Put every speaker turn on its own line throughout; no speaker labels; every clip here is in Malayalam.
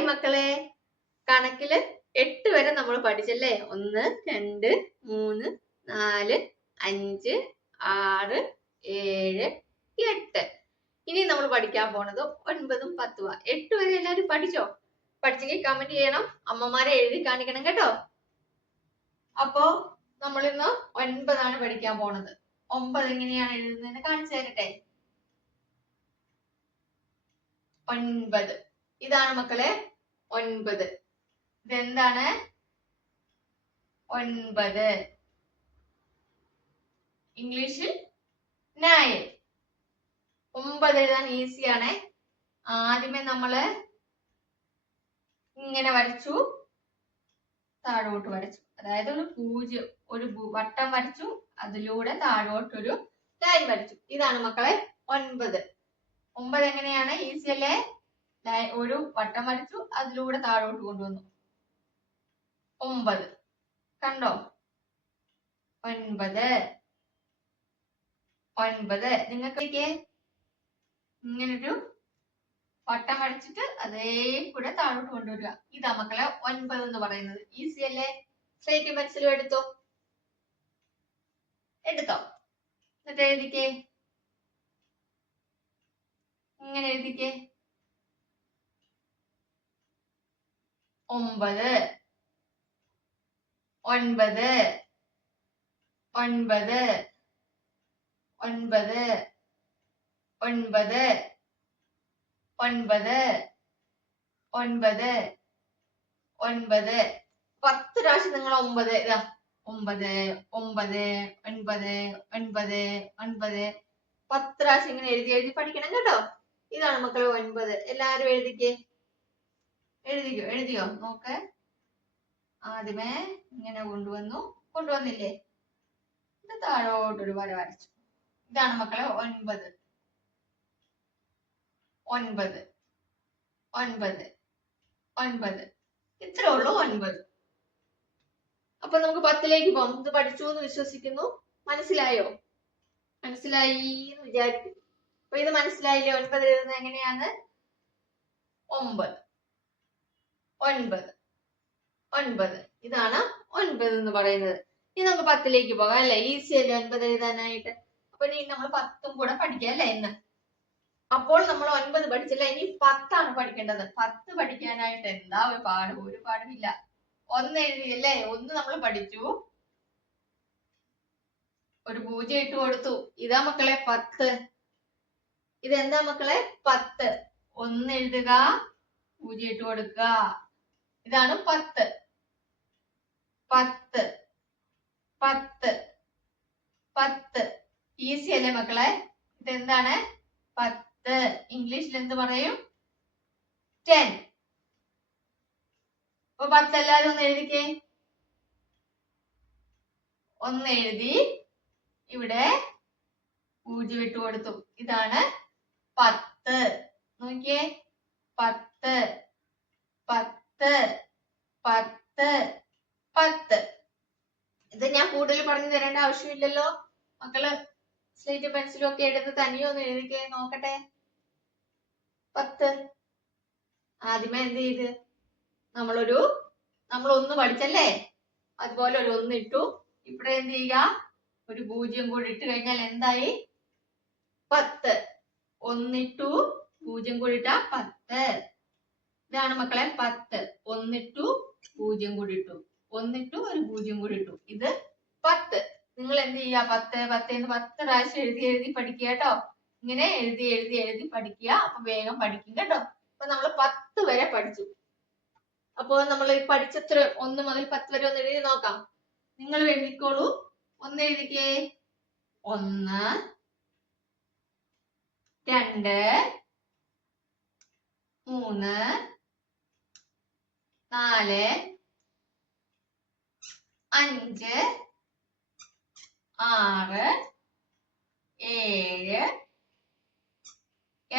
ഹായ് മക്കളെ കണക്കില് എട്ട് വരെ നമ്മൾ പഠിച്ചല്ലേ ഒന്ന് രണ്ട് മൂന്ന് നാല് അഞ്ച് ആറ് ഏഴ് എട്ട് ഇനി നമ്മൾ പഠിക്കാൻ പോണത് ഒൻപതും ആ എട്ട് വരെ എല്ലാവരും പഠിച്ചോ പഠിച്ചെങ്കിൽ കമന്റ് ചെയ്യണം അമ്മമാരെ എഴുതി കാണിക്കണം കേട്ടോ അപ്പോ നമ്മളിന്ന് ഒൻപതാണ് പഠിക്കാൻ പോണത് ഒമ്പത് എങ്ങനെയാണ് എഴുതുന്നതെന്ന് കാണിച്ചു തരട്ടെ ഒൻപത് ഇതാണ് മക്കളെ ഒൻപത് ഇതെന്താണ് ഒൻപത് ഇംഗ്ലീഷിൽ നയൻ ഒമ്പത് എഴുതാൻ ഈസിയാണ് ആദ്യമേ നമ്മള് ഇങ്ങനെ വരച്ചു താഴോട്ട് വരച്ചു അതായത് ഒരു പൂജ്യം ഒരു വട്ടം വരച്ചു അതിലൂടെ താഴോട്ടൊരു ലൈൻ വരച്ചു ഇതാണ് മക്കളെ ഒൻപത് ഒമ്പത് എങ്ങനെയാണ് ഈസി അല്ലേ ഒരു വട്ടം വരച്ചു അതിലൂടെ താഴോട്ട് കൊണ്ടുവന്നു ഒമ്പത് കണ്ടോ ഒൻപത് ഒൻപത് നിങ്ങൾക്ക് ഇങ്ങനൊരു വട്ടം വരച്ചിട്ട് അതേ കൂടെ താഴോട്ട് കൊണ്ടുവരിക ഇതാ മക്കളെ ഒൻപത് എന്ന് പറയുന്നത് ഈസി അല്ലേ സ്ലേറ്റും പെൻസിലും എടുത്തോ എടുത്തോ എന്നിട്ട് എഴുതിക്കേ ഇങ്ങനെ എഴുതിക്കേ ഒമ്പത് ഒൻപത് ഒൻപത് ഒൻപത് ഒൻപത് ഒൻപത് ഒൻപത് ഒൻപത് പത്ത് പ്രാവശ്യം നിങ്ങൾ ഒമ്പത് ഇതാ ഒമ്പത് ഒമ്പത് ഒൻപത് ഒൻപത് ഒൻപത് പത്ത് പ്രാവശ്യം ഇങ്ങനെ എഴുതി എഴുതി പഠിക്കണം കേട്ടോ ഇതാണ് മക്കൾ ഒൻപത് എല്ലാരും എഴുതിക്കേ എഴുതിക്കോ എഴുതിയോ നോക്ക് ആദ്യമേ ഇങ്ങനെ കൊണ്ടുവന്നു കൊണ്ടുവന്നില്ലേ ഇത് താഴോട്ടൊരു വര വരച്ചു ഇതാണ് മക്കളെ ഒൻപത് ഒൻപത് ഒൻപത് ഒൻപത് ഇത്രേ ഉള്ളൂ ഒൻപത് അപ്പൊ നമുക്ക് പത്തിലേക്ക് പോകാം ഇത് പഠിച്ചു എന്ന് വിശ്വസിക്കുന്നു മനസ്സിലായോ മനസ്സിലായി എന്ന് വിചാരിക്കും അപ്പൊ ഇത് മനസ്സിലായില്ലേ ഒൻപത് എഴുതുന്നത് എങ്ങനെയാണ് ഒമ്പത് ഒൻപത് ഒൻപത് ഇതാണ് ഒൻപത് എന്ന് പറയുന്നത് ഇനി നമുക്ക് പത്തിലേക്ക് പോകാം അല്ലെ ഈസി അല്ലേ ഒൻപത് എഴുതാനായിട്ട് അപ്പൊ ഇനി നമ്മൾ പത്തും കൂടെ പഠിക്കാം അല്ലെ ഇന്ന് അപ്പോൾ നമ്മൾ ഒൻപത് പഠിച്ചില്ല ഇനി പത്താണ് പഠിക്കേണ്ടത് പത്ത് പഠിക്കാനായിട്ട് എന്താ ഒരു പാഠം ഒരു പാടുമില്ല ഒന്ന് എഴുതിയല്ലേ ഒന്ന് നമ്മൾ പഠിച്ചു ഒരു പൂജ ഇട്ട് കൊടുത്തു ഇതാ മക്കളെ പത്ത് ഇതെന്താ മക്കളെ പത്ത് ഒന്ന് എഴുതുക പൂജ ഇട്ട് കൊടുക്കുക ഇതാണ് പത്ത് പത്ത് പത്ത് പത്ത് ഈസി അല്ലേ മക്കളെ ഇതെന്താണ് പത്ത് ഇംഗ്ലീഷിൽ എന്ത് പറയും ടെൻ അപ്പൊ പത്ത് എല്ലാരും ഒന്ന് എഴുതിക്കേ ഒന്ന് എഴുതി ഇവിടെ പൂജ്യം ഇട്ടു കൊടുത്തു ഇതാണ് പത്ത് നോക്കിയേ പത്ത് പത്ത് പത്ത് പത്ത് പത്ത് ഇത് ഞാൻ കൂടുതൽ പറഞ്ഞു തരേണ്ട ആവശ്യമില്ലല്ലോ മക്കള് സ്ലേറ്റ് പെൻസിലും ഒക്കെ എടുത്ത് തനിയോ ഒന്ന് എഴുതി നോക്കട്ടെ പത്ത് ആദ്യമേ എന്ത് ചെയ്ത് നമ്മളൊരു നമ്മൾ ഒന്ന് പഠിച്ചല്ലേ അതുപോലെ ഒരു ഒന്ന് ഇട്ടു ഇവിടെ എന്ത് ചെയ്യുക ഒരു പൂജ്യം കൂടി ഇട്ട് കഴിഞ്ഞാൽ എന്തായി പത്ത് ഒന്നിട്ടു പൂജ്യം കൂടി ഇട്ട പത്ത് ഇതാണ് മക്കളെ പത്ത് ഒന്നിട്ടു പൂജ്യം കൂടി ഇട്ടു ഒന്നിട്ടു ഒരു പൂജ്യം കൂടി ഇട്ടു ഇത് പത്ത് നിങ്ങൾ എന്ത് ചെയ്യാ പത്ത് പത്ത് എന്ന് പത്ത് പ്രാവശ്യം എഴുതി എഴുതി പഠിക്കുക കേട്ടോ ഇങ്ങനെ എഴുതി എഴുതി എഴുതി പഠിക്കുക അപ്പൊ വേഗം പഠിക്കും കേട്ടോ അപ്പൊ നമ്മൾ പത്ത് വരെ പഠിച്ചു അപ്പോ നമ്മൾ പഠിച്ചത്ര ഒന്ന് മുതൽ പത്ത് വരെ ഒന്ന് എഴുതി നോക്കാം നിങ്ങൾ എഴുതിക്കോളൂ ഒന്ന് എഴുതിക്കേ ഒന്ന് രണ്ട് മൂന്ന് നാല് അഞ്ച് ആറ് ഏഴ്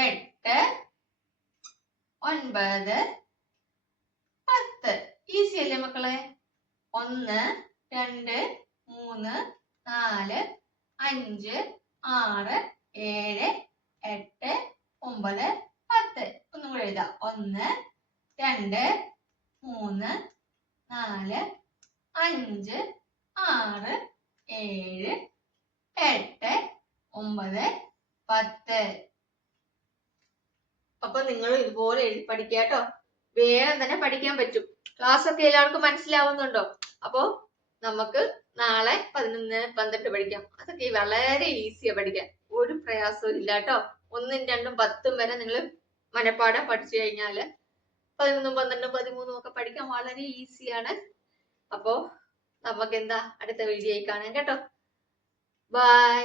എട്ട് ഒൻപത് പത്ത് ഈസി അല്ലേ മക്കളെ ഒന്ന് രണ്ട് മൂന്ന് നാല് അഞ്ച് ആറ് ഏഴ് എട്ട് ഒമ്പത് പത്ത് ഒന്നും കൂടെ എഴുതാം ഒന്ന് രണ്ട് മൂന്ന് നാല് അഞ്ച് ആറ് ഏഴ് എട്ട് ഒമ്പത് പത്ത് അപ്പൊ നിങ്ങൾ ഇതുപോലെ എഴുതി പഠിക്കുക കേട്ടോ വേഗം തന്നെ പഠിക്കാൻ പറ്റും ക്ലാസ് ഒക്കെ എല്ലാവർക്കും മനസ്സിലാവുന്നുണ്ടോ അപ്പോ നമുക്ക് നാളെ പതിനൊന്ന് പന്ത്രണ്ട് പഠിക്കാം അതൊക്കെ വളരെ ഈസിയാ പഠിക്കാൻ ഒരു പ്രയാസവും ഇല്ല കേട്ടോ ഒന്നും രണ്ടും പത്തും വരെ നിങ്ങൾ മനപ്പാടം പഠിച്ചു കഴിഞ്ഞാൽ പതിനൊന്നും പന്ത്രണ്ടും പതിമൂന്നും ഒക്കെ പഠിക്കാൻ വളരെ ഈസിയാണ് അപ്പോ നമുക്ക് എന്താ അടുത്ത വീഡിയോയിൽ കാണാം കേട്ടോ ബൈ